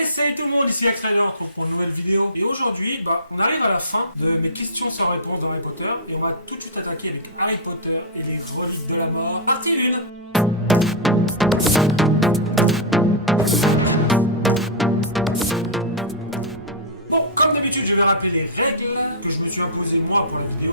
Hey, salut tout le monde, ici Axel, on se retrouve pour une nouvelle vidéo. Et aujourd'hui, on arrive à la fin de mes questions sans réponse dans Harry Potter. Et on va tout de suite attaquer avec Harry Potter et les reliques de la mort, partie 1. Bon, comme d'habitude, je vais rappeler les règles que je me suis imposées moi pour la vidéo.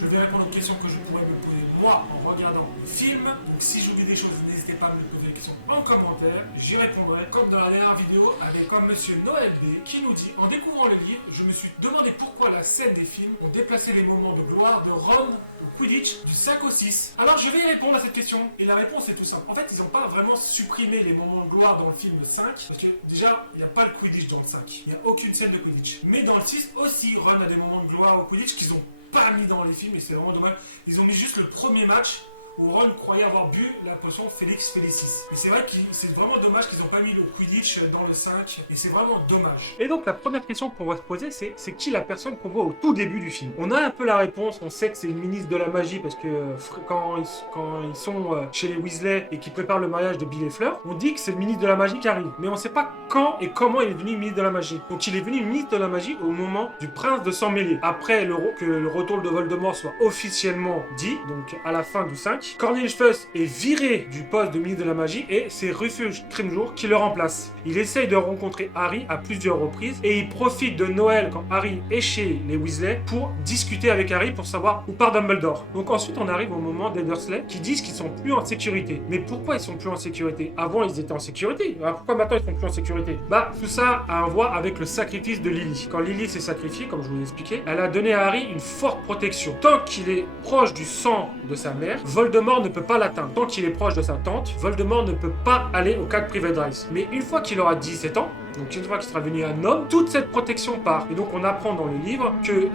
Je vais répondre aux questions que je pourrais me poser moi en regardant le film. Donc si j'oublie des choses, n'hésitez pas à me poser des questions en commentaire. J'y répondrai comme dans la dernière vidéo avec comme Monsieur Noël B qui nous dit: en découvrant le livre, je me suis demandé pourquoi la scène des films ont déplacé les moments de gloire de Ron au Quidditch du 5 au 6. Alors je vais y répondre à cette question et la réponse est tout simple. En fait, ils n'ont pas vraiment supprimé les moments de gloire dans le film 5 parce que déjà, il n'y a pas le Quidditch dans le 5. Il n'y a aucune scène de Quidditch. Mais dans le 6 aussi, Ron a des moments de gloire au Quidditch qu'ils ont pas mis dans les films et c'est vraiment dommage. Ils ont mis juste le premier match où Ron croyait avoir bu la potion Félix Félicis. Et c'est vrai que c'est vraiment dommage qu'ils n'ont pas mis le Quidditch dans le 5 et c'est vraiment dommage. Et donc la première question qu'on va se poser, c'est qui la personne qu'on voit au tout début du film? On a un peu la réponse, on sait que c'est une ministre de la magie parce que quand ils sont chez les Weasley et qu'ils préparent le mariage de Bill et Fleur, on dit que c'est le ministre de la magie qui arrive. Mais on ne sait pas quand et comment il est devenu ministre de la magie. Donc il est venu ministre de la magie au moment du prince de sang mêlé. Après que le retour de Voldemort soit officiellement dit, donc à la fin du 5, Cornelius Fudge est viré du poste de ministre de la magie et c'est Rufus Grimjour qui le remplace. Il essaye de rencontrer Harry à plusieurs reprises et il profite de Noël quand Harry est chez les Weasley pour discuter avec Harry pour savoir où part Dumbledore. Donc ensuite on arrive au moment des Dursley qui disent qu'ils sont plus en sécurité. Mais pourquoi ils sont plus en sécurité? Avant ils étaient en sécurité. Alors pourquoi maintenant ils sont plus en sécurité? Tout ça a à voir avec le sacrifice de Lily. Quand Lily s'est sacrifiée, comme je vous l'ai expliqué, elle a donné à Harry une forte protection. Tant qu'il est proche du sang de sa mère, Voldemort ne peut pas l'atteindre. Tant qu'il est proche de sa tante, Voldemort ne peut pas aller au 4 Private Drive. Mais une fois qu'il aura 17 ans, donc une fois qu'il sera devenu un homme, toute cette protection part. Et donc on apprend dans le livre que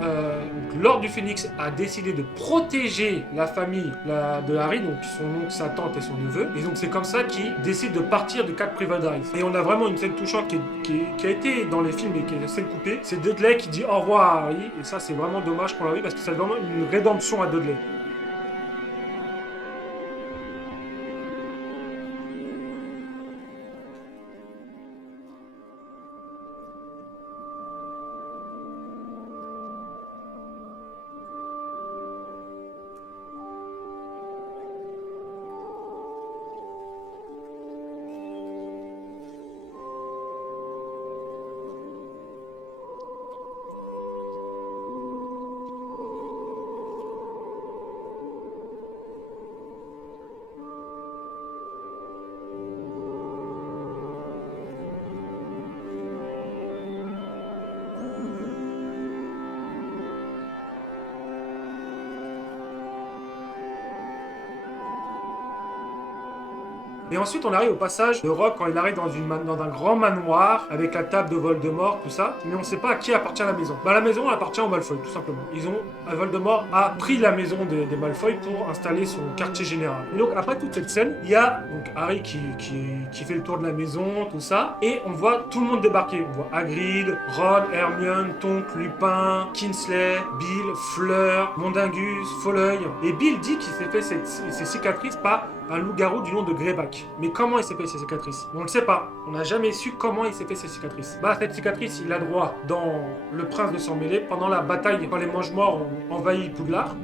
l'Ordre du Phénix a décidé de protéger la famille de Harry, donc son oncle, sa tante et son neveu. Et donc c'est comme ça qu'il décide de partir du 4 Private Drive. Et on a vraiment une scène touchante qui a été dans les films et qui est une scène coupée. C'est Dudley qui dit au revoir à Harry. Et ça c'est vraiment dommage qu'on l'a vu parce que c'est vraiment une rédemption à Dudley. Et ensuite, on arrive au passage de Rogue quand il arrive dans un grand manoir avec la table de Voldemort, tout ça. Mais on ne sait pas à qui appartient la maison. La maison elle appartient aux Malfoy, tout simplement. Voldemort a pris la maison des Malfoy pour installer son quartier général. Et donc, après toute cette scène, il y a donc Harry qui fait le tour de la maison, tout ça. Et on voit tout le monde débarquer. On voit Hagrid, Ron, Hermione, Tonks, Lupin, Kingsley, Bill, Fleur, Mondingus, Folleuil. Et Bill dit qu'il s'est fait ses cicatrices par un loup-garou du nom de Greyback. Mais comment il s'est fait ces cicatrices? On ne le sait pas. On n'a jamais su comment il s'est fait ces cicatrices. Cette cicatrice, il a droit dans Le Prince de Sang Mêlé, pendant la bataille quand les Mange-Morts ont envahi Poudlard.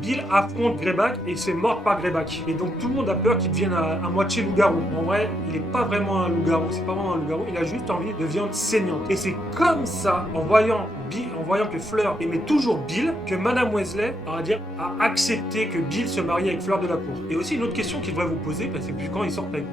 Bill affronte Greyback et il se fait mort par Greyback. Et donc tout le monde a peur qu'il devienne à moitié loup-garou. En vrai, il n'est pas vraiment un loup-garou, c'est pas vraiment un loup-garou, il a juste envie de viande saignante. Et c'est comme ça, en voyant que Fleur aimait toujours Bill, que Madame Weasley, a accepté que Bill se marie avec Fleur de la Cour. Et aussi une autre question qu'il devrait vous poser, c'est depuis quand ils sortent avec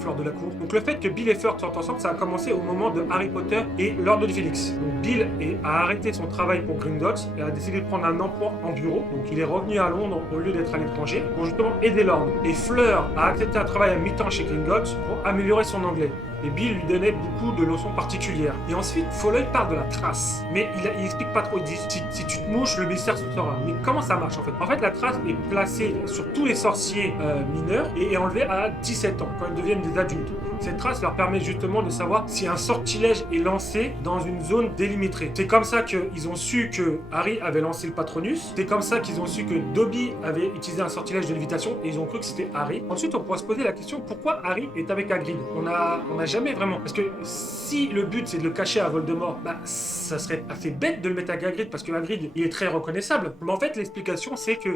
Fleur de la Cour. Donc le fait que Bill et Fleur sortent ensemble, ça a commencé au moment de Harry Potter et l'Ordre du Phénix. Donc Bill a arrêté son travail pour Gringotts et a décidé de prendre un emploi en bureau. Donc il est revenu à Londres au lieu d'être à l'étranger pour justement aider l'Ordre. Et Fleur a accepté un travail à mi-temps chez Gringotts pour améliorer son anglais. Et Bill lui donnait beaucoup de leçons particulières. Et ensuite, Folleuil parle de la trace. Mais il explique pas trop. Il dit, si tu te mouches, le mystère se saura. Mais comment ça marche en fait? En fait, la trace est placée sur tous les sorciers mineurs et est enlevée à 17 ans, quand ils deviennent des adultes. Cette trace leur permet justement de savoir si un sortilège est lancé dans une zone délimitée. C'est comme ça qu'ils ont su que Harry avait lancé le Patronus. C'est comme ça qu'ils ont su que Dobby avait utilisé un sortilège de lévitation et ils ont cru que c'était Harry. Ensuite, on pourra se poser la question pourquoi Harry est avec Hagrid. On n'a jamais vraiment... Parce que si le but c'est de le cacher à Voldemort, bah ça serait assez bête de le mettre avec Hagrid parce que Hagrid il est très reconnaissable. Mais en fait, l'explication c'est que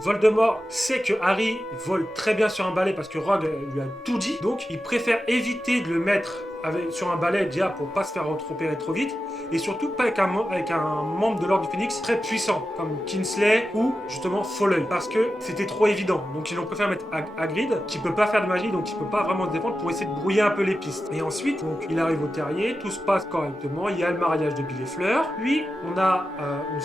Voldemort sait que Harry vole très bien sur un balai parce que Rogue lui a tout dit. Donc, il préfère éviter de le mettre sur un balai déjà pour pas se faire repérer trop vite et surtout pas avec un membre de l'Ordre du Phénix très puissant comme Kingsley ou justement Folleuil parce que c'était trop évident. Donc ils ont préféré mettre Hagrid qui peut pas faire de magie donc qui peut pas vraiment se défendre pour essayer de brouiller un peu les pistes. Et ensuite donc il arrive au terrier, tout se passe correctement, il y a le mariage de Bill et Fleur, puis on a une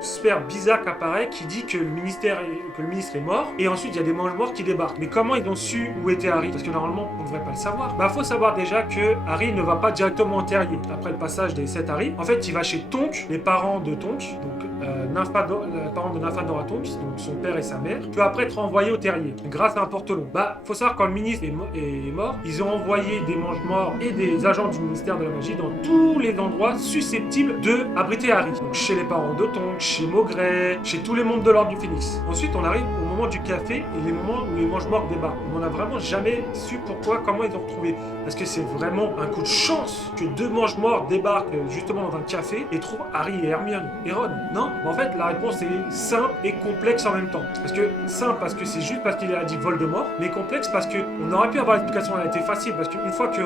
sphère bizarre qui apparaît qui dit que le ministre est mort et ensuite il y a des mange-morts qui débarquent. Mais comment ils ont su où était Harry? Parce que normalement on ne devrait pas le savoir. Bah faut savoir déjà que Harry ne va pas directement au terrier après le passage des 7 Harry. En fait il va chez Tonks, les parents de Tonks, donc les parents de Nymphadora Tonks, donc son père et sa mère, peut après être envoyé au terrier grâce à un porte-long. Bah faut savoir quand le ministre est mort, ils ont envoyé des mange-morts et des agents du ministère de la magie dans tous les endroits susceptibles de abriter Harry. Donc chez les parents de Tonks, chez Maugret, chez tous les membres de l'Ordre du Phénix. Ensuite, on arrive au moment du café et les moments où les mange-morts débarquent. On n'a vraiment jamais su comment ils ont retrouvé. Parce que c'est vraiment un coup de chance que 2 mange-morts débarquent justement dans un café et trouvent Harry et Hermione et Ron. Non, en fait, la réponse est simple et complexe en même temps. Simple parce que c'est juste parce qu'il a dit Voldemort, mais complexe parce qu'on aurait pu avoir l'explication, elle a été facile parce qu'une fois que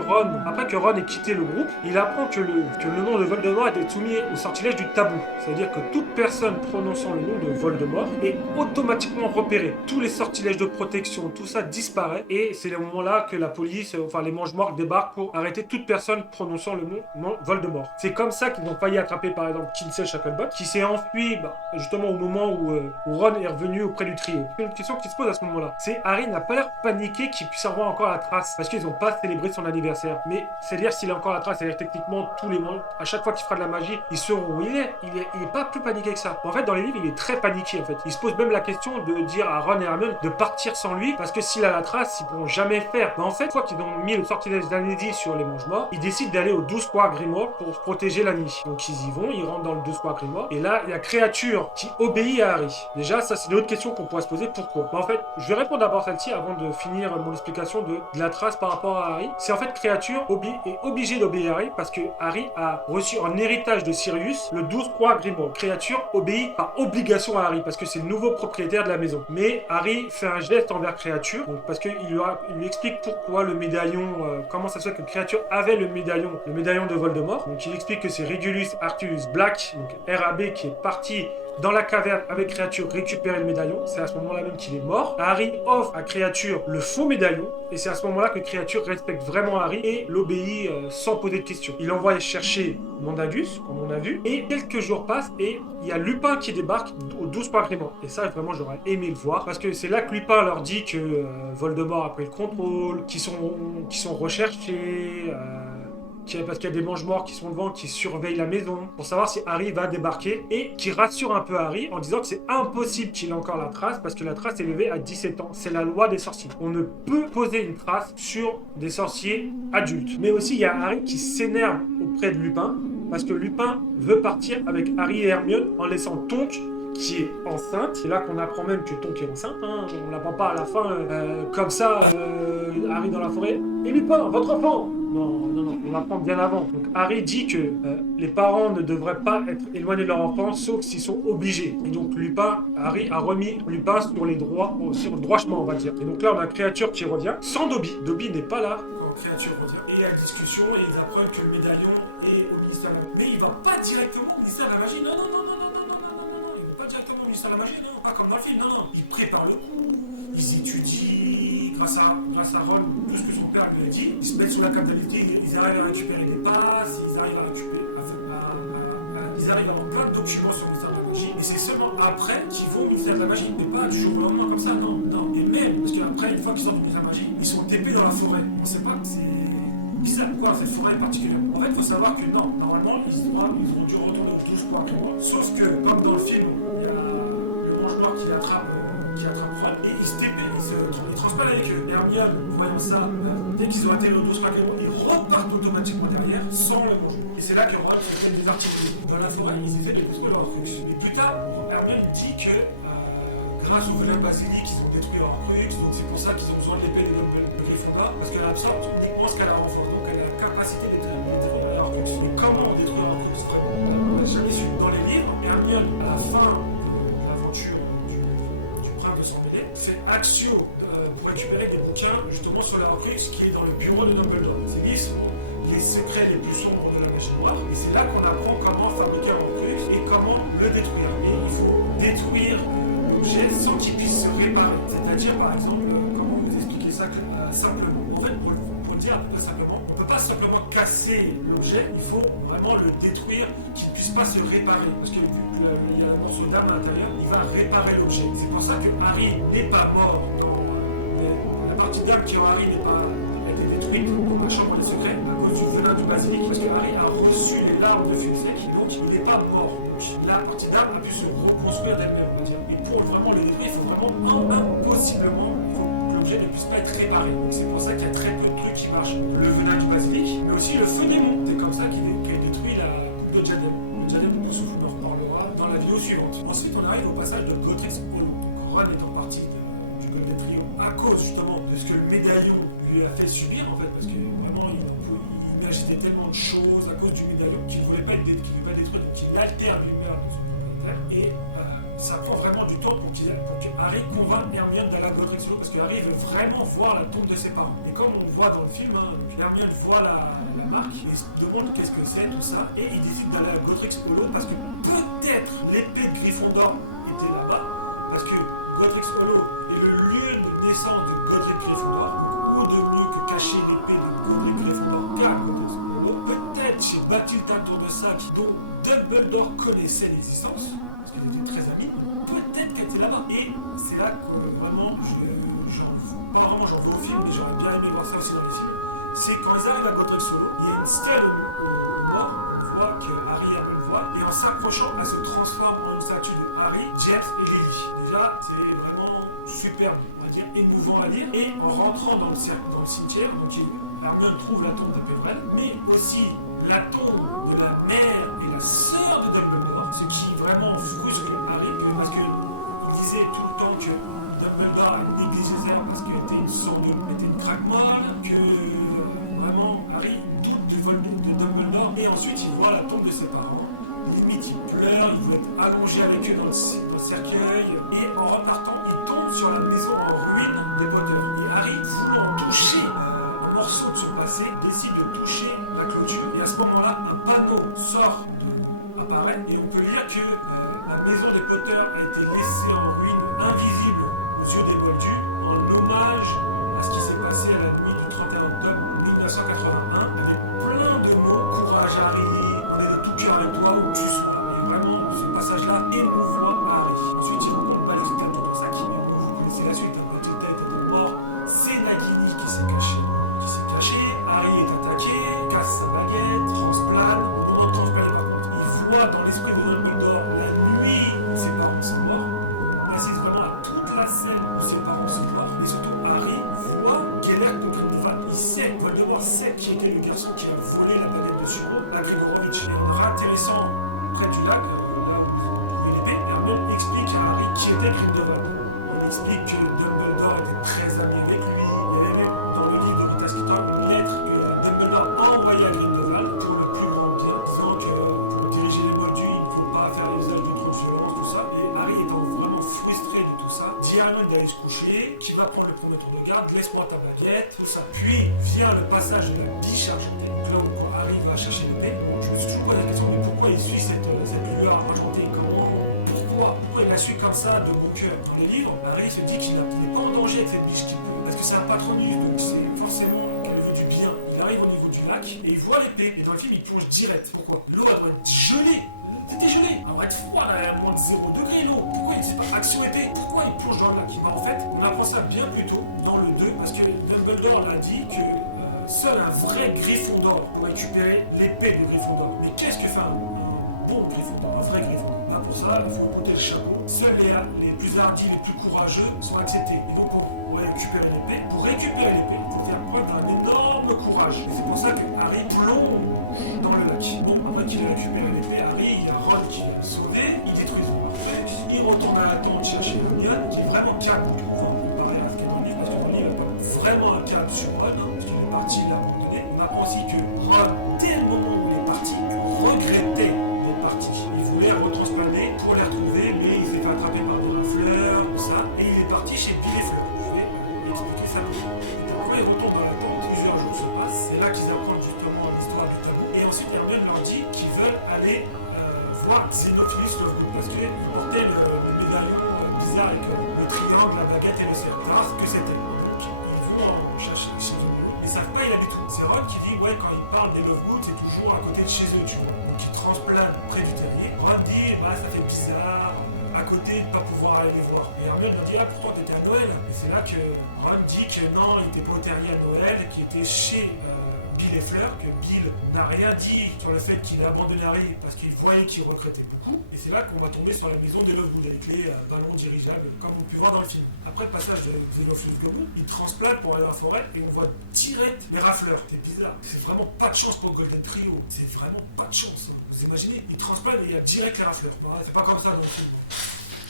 après que Ron ait quitté le groupe, il apprend que le nom de Voldemort était soumis au sortilège du tabou. C'est-à-dire que toute personne prononçant le nom de Voldemort est automatiquement repérée. Tous les sortilèges de protection, tout ça disparaît et c'est le moment-là que la police, enfin les mange-morts débarquent pour arrêter toute personne prononçant le nom Voldemort. C'est comme ça qu'ils ont failli attraper par exemple Kinsey Shacklebolt qui s'est enfui justement au moment où Ron est revenu auprès du trio. Une question qui se pose à ce moment-là, c'est Harry n'a pas l'air paniqué qu'il puisse avoir encore la trace parce qu'ils n'ont pas célébré son anniversaire. Mais c'est-à-dire s'il a encore la trace, c'est-à-dire techniquement tous les mois, à chaque fois qu'il fera de la magie, ils sauront où il est. Il est pas plus paniqué que ça. En fait, dans les livres, il est très paniqué en fait. Il se pose même la question de dire à Ron et Hermione de partir sans lui parce que s'il a la trace, ils pourront jamais faire. Mais en fait, une fois qu'ils ont mis le sortilège d'Anédie sur les mange-morts, ils décident d'aller au 12 Square Grimoire pour se protéger la nuit. Donc ils y vont, ils rentrent dans le 12 Square Grimoire et là, il y a créature qui obéit à Harry. Déjà, ça c'est une autre question qu'on pourrait se poser. Pourquoi? En fait, je vais répondre d'abord celle-ci avant de finir mon explication de la trace par rapport à Harry. C'est en fait créature est obligée d'obéir à Harry parce que Harry a reçu en héritage de Sirius le 12 Square Grimoire. Créature obéit par obligation à Harry parce que c'est le nouveau propriétaire de la maison. Mais Harry fait un geste envers créature donc parce qu'il lui explique pourquoi le médaillon, comment ça se fait que créature avait le médaillon de Voldemort. Donc il explique que c'est Regulus Arcturus Black, donc RAB, qui est parti dans la caverne avec créature récupérer le médaillon. C'est à ce moment-là même qu'il est mort. Harry offre à créature le faux médaillon et c'est à ce moment-là que créature respecte vraiment Harry et l'obéit sans poser de questions. Il envoie chercher Mondagus, comme on a vu, et quelques jours passent et il y a Lupin qui débarque au 12 Square Grimoire. Et ça, vraiment, j'aurais aimé le voir parce que c'est là que Lupin leur dit que Voldemort a pris le contrôle, qu'ils sont recherchés. Parce qu'il y a des mange-morts qui sont devant, qui surveillent la maison, pour savoir si Harry va débarquer, et qui rassure un peu Harry en disant que c'est impossible qu'il ait encore la trace, parce que la trace est levée à 17 ans. C'est la loi des sorciers. On ne peut poser une trace sur des sorciers adultes. Mais aussi, il y a Harry qui s'énerve auprès de Lupin, parce que Lupin veut partir avec Harry et Hermione en laissant Tonks qui est enceinte. C'est là qu'on apprend même que Tonks est enceinte. Hein. On ne l'apprend pas à la fin, comme ça, Harry dans la forêt. Et Lupin, votre enfant! Non, on l'apprend bien avant. Donc Harry dit que les parents ne devraient pas être éloignés de leur enfant, sauf s'ils sont obligés. Et donc Harry a remis Lupin sur le droit chemin, on va dire. Et donc là, on a créature qui revient, sans Dobby. Dobby n'est pas là. Quand créature revient. Et il y a une discussion, et ils apprennent que le médaillon est au ministère de la magie. Mais il va pas directement au ministère de la magie. Non. Il va pas directement au ministère de la magie, non. Pas comme dans le film, non. Il prépare le coup. Il s'étudie. Grâce à Ron, tout ce que son père lui a dit, ils se mettent sur la carte d'habilité, ils arrivent à récupérer des passes, ils arrivent à avoir plein de documents sur le ministère de la magie, et c'est seulement après qu'ils vont au ministère de la magie, mais pas du jour au lendemain comme ça, non, et même, parce qu'après, une fois qu'ils sortent du ministère de la magie, ils sont TP dans la forêt, on sait pas que c'est bizarre, quoi, cette forêt particulière. En fait, il faut savoir que non, normalement, ils ont dû retourner au 12 Square Grimoire, sauf que, comme dans le film, il y a le mange-mort qui attrape qui attrape Ron et il se TP, il transpale avec eux. Et Hermione, voyant ça, dès qu'ils ont atterri au dos Scragglemont, ils repartent automatiquement derrière sans le manger. Et c'est là que Ron s'est fait des articles. Dans la forêt, il s'est fait détruire leur Horcrux. Et plus tard, Hermione dit que grâce au venin basilic, ils ont détruit leur Horcrux, donc c'est pour ça qu'ils ont besoin de l'épée de Gryffondor, parce qu'elle absorbe, je pense qu'elle a renforcé, donc elle a la capacité de détruire leur Horcrux. Mais comment détruire leur Horcrux? On n'a jamais su. Dans les livres, Hermione, à la fin de l'aventure du prince de Sang-Mêlé, fait Accio pour récupérer des bouquins justement sur la Horcrux qui est dans le bureau de Dumbledore. C'est livres sont les secrets les plus sombres de la magie noire, et c'est là qu'on apprend comment fabriquer un Horcrux et comment le détruire. Et il faut détruire l'objet sans qu'il puisse se réparer. C'est-à-dire, par exemple, comment vous expliquer ça simplement. En fait, pour dire simplement, on ne peut pas simplement casser l'objet, il faut vraiment le détruire, qu'il ne puisse pas se réparer. Parce qu'il y a un morceau d'âme à l'intérieur, il va réparer l'objet. C'est pour ça que Harry n'est pas mort dans la partie d'âme qui en Harry n'est pas été détruite dans la chambre des secrets à cause du venin du basilic, parce que Harry a reçu les larmes de Fixec, donc il n'est pas mort. Donc la partie d'âme a pu se reconstruire d'elle-même. Et pour vraiment le détruire, il faut vraiment impossiblement que l'objet ne puisse pas être réparé. C'est pour ça qu'il y a très peu de trucs qui marchent. Le venin du basilic, mais aussi le feu démon. C'est comme ça qu'il détruit le diadème. Le diadème, on en reparlera dans la vidéo suivante. Ensuite, on arrive au passage de Godric's Hollow. Ron est en partie du Golden Trio à cause justement de ce que le médaillon lui a fait subir, en fait, parce que vraiment il agitait tellement de choses à cause du médaillon qu'il ne voulait pas détruire, donc il altère l'univers de son propriétaire. Et ça prend vraiment du temps pour que Harry convainque Hermione d'aller à Godric's Hollow, parce que Harry veut vraiment voir la tombe de ses parents. Et comme on le voit dans le film, Hermione voit la marque et se demande qu'est-ce que c'est tout ça, et il décide d'aller à Godric's Hollow parce que peut-être l'épée de Gryffondor était là-bas, parce que Godric's Hollow est le lieu de naissance de Godric Gryffondor. Où de mieux que cacher l'épée de Godric Gryffondor qu'à Godric's Hollow. Peut-être chez Bathilda Tournesac, dont Dumbledore connaissait l'existence, parce qu'elle était très amie, peut-être qu'elle était là-bas. Et c'est là que vraiment, j'en veux au film, mais j'aurais bien aimé voir ça aussi dans les films. C'est quand ils arrivent à Godric's Hollow, il y a une stèle au nord, on voit que Harry a le voit, et en s'approchant, elle se transforme en une statue de Harry, James et Lily. Déjà, c'est vraiment superbe, on va dire, émouvant à lire. Et en rentrant dans le cimetière, donc Hermione trouve la tombe de Pévrel, mais aussi la tombe de la mère et la sœur de Dumbledore, ce qui vraiment frustre Harry, parce qu'on disait tout le temps que Dumbledore était négligé parce qu'elle était une sangle, était une craque-molle, que vraiment Harry doute du vol de Dumbledore, et ensuite il voit la tombe de ses parents. Limite, il pleure, il veut être allongé avec eux dans le cercueil, et en repartant, il tombe sur la maison en ruine des Potter. Et Harry, voulant toucher un morceau de ce passé, décide de toucher la clôture. Et à ce moment-là, un panneau apparaît, et on peut lire que la maison des Potter a été laissée en ruine, invisible aux yeux des Moldus, en hommage à ce qui s'est passé à la nuit du 31 octobre 1981, avec plein de mots, courage Harry, on est de tout cœur avec toi où tu sois. Et vraiment, ce passage-là émouvoit Harry. Ensuite, il rencontre pas les résultats de tout ça qui m'émoue. Vous connaissez la suite, Mathilda était mort, c'est Nagini qui s'est caché. Harry est attaqué, casse sa baguette, transplane, on entend se parler par contre. Il voit dans l'esprit de Dumbledore la nuit où ses parents sont morts. On assiste vraiment à toute la scène où ses parents sont morts. Et surtout, Harry voit quelle est il sait, Voldemort sait qui était le garçon qui a volé la baguette de Suro à Gregorovitch. Et en réintéressant près du lac, là où l'épée, Hermione explique à Harry qui était Grindelwald. On explique que Dumbledore était très ami avec lui. Il y avait dans le livre de Rita Skeeter une lettre que Dumbledore a envoyée à Grindelwald pour le plus grand bien, disant que pour diriger les Moldus, il ne faut pas faire les usages de trop violence, tout ça. Et Harry étant vraiment frustré de tout ça, dit à Hermione d'aller se coucher, qui va prendre le premier tour de garde, laisse-moi ta baguette, tout ça. Puis vient le passage de la biche argentée. Là où quand Harry va chercher l'épée, je me suis toujours posé la question de pourquoi il suit cette lueur argentée, pourquoi il la suit comme ça de bon cœur. Dans les livres, Harry se dit qu'il n'est pas en danger avec cette biche parce que c'est un patronus, donc c'est forcément qu'elle veut du bien. Il arrive au niveau du lac et il voit l'épée, et dans le film il plonge direct. Pourquoi? L'eau elle doit être gelée. C'était gelé, elle va être froid, là, à moins de 0 degré l'eau. Pourquoi il ne sait pas action épée? Pourquoi il plonge dans le lac? En fait, on apprend ça bien plus tôt dans le 2, parce que Dumbledore a dit que seul un vrai Gryffondor pour récupérer l'épée de Gryffondor. Mais qu'est-ce que fait un bon Gryffondor, un vrai Gryffondor? Pour ça, il faut monter le chapeau. Seul seuls les plus hardis, les plus courageux sont acceptés. Et donc on va récupérer l'épée. Pour récupérer l'épée, il faut faire preuve d'un énorme courage. Et c'est pour ça que Harry plonge dans le lac. Bon, après qu'il ait récupéré l'épée, Harry, il y a Ron qui l'a sauvé, il détruit. Après, il retourne à la tente chercher Hermione, qui est vraiment calme. Pareil, parce que dans le livre n'a pas vraiment un cap sur Ron, parce qu'il est parti l'abandonner. On apprend aussi que Ron, dès le moment où il est parti, regrettait d'être parti. Il voulait retransplaner pour les retrouver, mais il s'est fait attraper par des fleurs, tout ça, et il est parti chez Pilefleur. Je vais expliquer ça plus. Après, il retourne dans la tente, plusieurs jours se passent. C'est là qu'ils apprennent justement l'histoire du tabou. Et ensuite, Hermione leur dit qu'ils veulent aller voir Xenophilus Lovegood, parce qu'il portait le médaillon bizarre avec le triangle, la baguette et le cerf. Savoir ce que c'était. Donc, ils vont en chercher chez eux. Ils savent pas, il habite où. C'est Ron qui dit, ouais, quand ils parlent des Lovegood, c'est toujours à côté de chez eux, tu vois. Donc, ils transplane près du terrier. Ron dit, bah, ça fait bizarre, à côté, de ne pas pouvoir aller les voir. Et Hermione leur dit, ah, pourtant, t'étais à Noël. Et c'est là que Ron dit que non, il était pas au terrier à Noël, qu'il était chez Bill et Fleur, que Bill n'a rien dit sur le fait qu'il a abandonné Harry parce qu'il voyait qu'il regrettait beaucoup. Et c'est là qu'on va tomber sur la maison des Lovegood avec les ballons dirigeables, comme on peut voir dans le film. Après le passage de Xenophilus Lovegood, il transplane pour aller dans la forêt et on voit direct les rafleurs. C'est bizarre. C'est vraiment pas de chance pour Golden Trio. C'est vraiment pas de chance. Vous imaginez, il transplane et il y a direct les rafleurs. Voilà, c'est pas comme ça dans le film.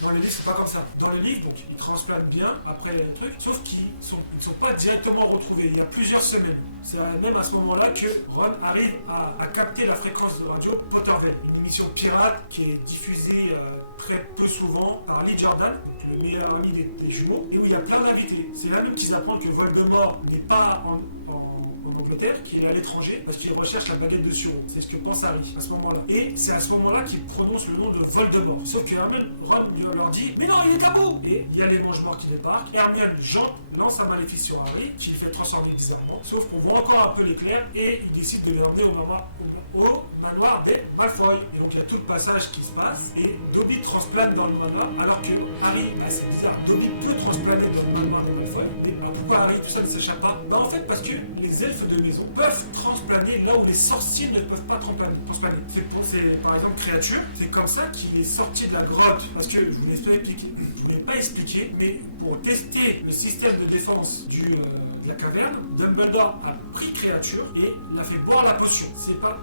Dans les livres, c'est pas comme ça. Dans les livres, donc, ils transplantent bien après les trucs, sauf qu'ils ne sont pas directement retrouvés. Il y a plusieurs semaines. C'est même à ce moment-là que Ron arrive à capter la fréquence de radio Potterville, une émission pirate qui est diffusée très peu souvent par Lee Jordan, le meilleur ami des jumeaux, et où il y a plein d'invités. C'est là même qu'ils apprennent que Voldemort n'est pas en Angleterre, qu'il est à l'étranger, parce qu'il recherche la baguette de Sauron. C'est ce que pense Harry à ce moment-là. Et c'est à ce moment-là qu'il prononce le nom de Voldemort. Sauf que Hermione, Ron leur dit, mais non, il est tabou. Et il y a les mange-morts qui débarquent. Hermione, lance un maléfice sur Harry, qui le fait transformer bizarrement. Sauf qu'on voit encore un peu l'éclair, et il décide de l'emmener au manoir des Malfoy. Et donc il y a tout le passage qui se passe, et Dobby transplane dans le manoir, alors que Harry, c'est bizarre, Dobby peut transplaner dans le manoir des Malfoy. Et pourquoi Harry, tout ça ne s'échappe pas? Bah en fait, parce que les elfes de maison peuvent transplaner là où les sorciers ne peuvent pas transplaner. C'est pour ces, par exemple, créatures. C'est comme ça qu'il est sorti de la grotte. Parce que, je vous l'ai pas expliqué, mais pour tester le système de défense de la caverne, Dumbledore a pris créature et l'a fait boire la potion.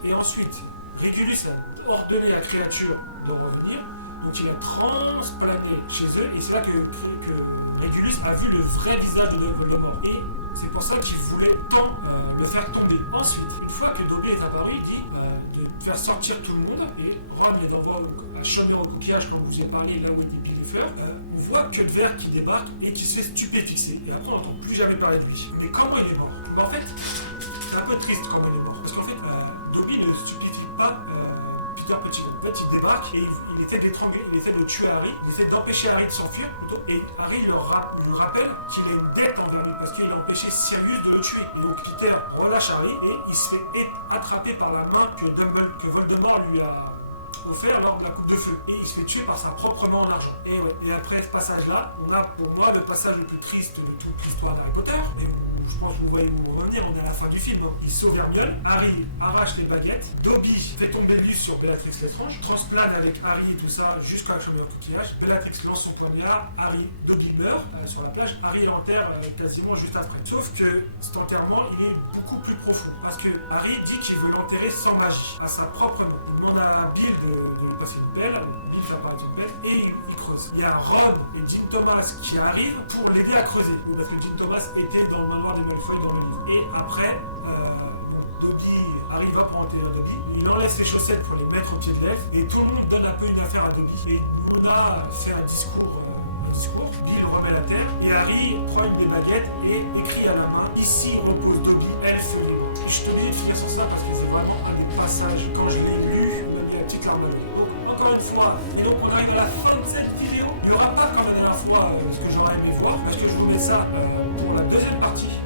Et ensuite, Régulus a ordonné à la créature de revenir. Donc il a transplané chez eux et c'est là que Régulus a vu le vrai visage de Voldemort. Et c'est pour ça qu'il voulait tant le faire tomber. Ensuite, une fois que Dobby est apparu, il dit de faire sortir tout le monde. Et Ron les envoie à chômer au coquillage, comme je vous ai parlé, là où il dépile les fleurs. On voit que le verre qui débarque et qui se fait stupéfixer. Et après, on n'entend plus jamais parler de lui. Mais comment il est mort? En fait, c'est un peu triste comment il est mort. Parce qu'en fait, Dobby ne stupéfie pas Peter Pettigrew. En fait, il débarque et il essaie de l'étrangler, il essaie de tuer Harry, il essaie d'empêcher Harry de s'enfuir plutôt. Et Harry lui rappelle qu'il a une dette envers lui parce qu'il a empêché Sirius de le tuer. Et donc Peter relâche Harry et il se fait attraper par la main que Voldemort lui a offert lors de la coupe de feu. Et il se fait tuer par sa propre main en argent. Et après ce passage-là, on a pour moi le passage le plus triste de toute l'histoire d'Harry Potter. Et je pense que vous voyez où on va venir, on est à la fin du film. Il sauve Hermione, Harry arrache les baguettes, Dobby fait tomber le livre sur Bellatrix Lestrange, transplane avec Harry et tout ça jusqu'à la chemin au coquillage. Bellatrix lance son poignard, Dobby meurt sur la plage, Harry l'enterre quasiment juste après. Sauf que cet enterrement, il est beaucoup plus profond. Parce que Harry dit qu'il veut l'enterrer sans magie, à sa propre main. Il demande à Bill de lui passer une pelle, Bill fait apparaître une pelle, et il creuse. Il y a Ron et Jim Thomas qui arrivent pour l'aider à creuser. Parce que Jim Thomas était dans le manoir des Malfoy dans le livre. Et après, Dobby arrive à prendre Dobby, il enlève ses chaussettes pour les mettre au pied de l'elfe, et tout le monde donne un peu une affaire à Dobby. Et Luna fait un discours, Bill remet la terre, et Harry prend une des baguettes et écrit à la main, ici on pose Dobby, elfe libre. Je te dis de finir sur ça parce que c'est vraiment un des passages, quand je l'ai lu, je me mis la petite larme à l'œil. Encore une fois, et donc on arrive à la fin de cette vidéo. Il n'y aura pas comme la dernière fois ce que j'aurais aimé voir, parce que je vous mets ça pour la deuxième partie.